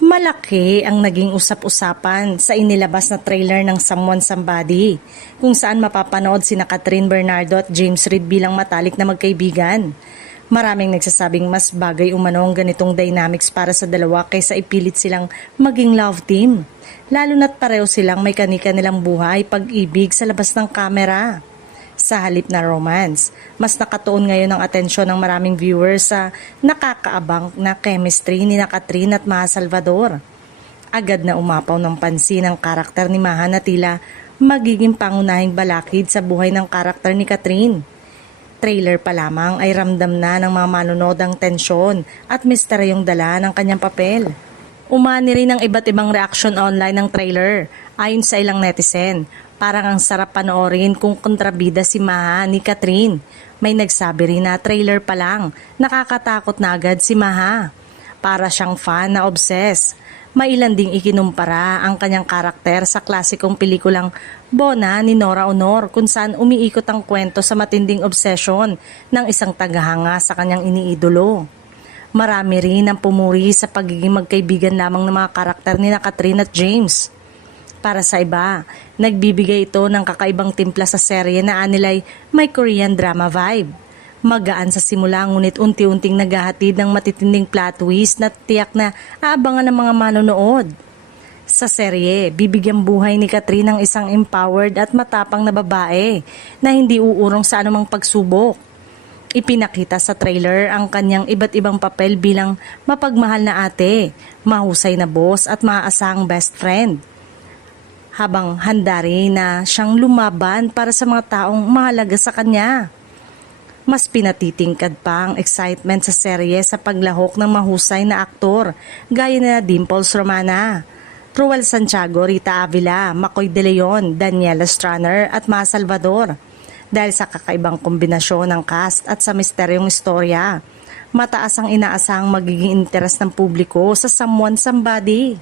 Malaki ang naging usap-usapan sa inilabas na trailer ng Someone Somebody, kung saan mapapanood sina Catherine Bernardo at James Reid bilang matalik na magkaibigan. Maraming nagsasabing mas bagay umano ang ganitong dynamics para sa dalawa kaysa ipilit silang maging love team. Lalo na't pareho silang may kani-kanilang buhay, pag-ibig sa labas ng kamera. Sa halip na romance, mas nakatuon ngayon ang atensyon ng maraming viewers sa nakakaabang na chemistry ni Catherine at Maha Salvador. Agad na umapaw ng pansin ang karakter ni Maha na tila magiging pangunahing balakid sa buhay ng karakter ni Catherine. Trailer pa lamang ay ramdam na ng mga manonood ang tensyon at misteryong dala ng kanyang papel. Umani rin ang iba't ibang reaksyon online ng trailer. Ayon sa ilang netizen, parang ang sarap panoorin kung kontrabida si Maha ni Catherine. May nagsabi rin na trailer pa lang, nakakatakot na agad si Maha. Para siyang fan na obsessed. May ilan ding ikinumpara ang kanyang karakter sa klasikong pelikulang Bona ni Nora Honor, kung saan umiikot ang kwento sa matinding obsession ng isang tagahanga sa kanyang iniidolo. Marami rin ang pumuri sa pagiging magkaibigan lamang ng mga karakter ni Catherine at James. Para sa iba, nagbibigay ito ng kakaibang timpla sa serye na anilay may Korean drama vibe. Magaan sa simula ngunit unti-unting naghahatid ng matitinding plot twist na tiyak na aabangan ng mga manonood. Sa serye, bibigyan buhay ni Catherine ng isang empowered at matapang na babae na hindi uurong sa anumang pagsubok. Ipinakita sa trailer ang kanyang iba't ibang papel bilang mapagmahal na ate, mahusay na boss at maaasahang best friend. Habang handa rin na siyang lumaban para sa mga taong mahalaga sa kanya. Mas pinatitingkad pa ang excitement sa serye sa paglahok ng mahusay na aktor gaya na Dimples Romana, Ruel Santiago, Rita Avila, Makoy De Leon, Daniela Straner at Maha Salvador. Dahil sa kakaibang kombinasyon ng cast at sa misteryong istorya, mataas ang inaasahang magiging interes ng publiko sa Someone Somebody.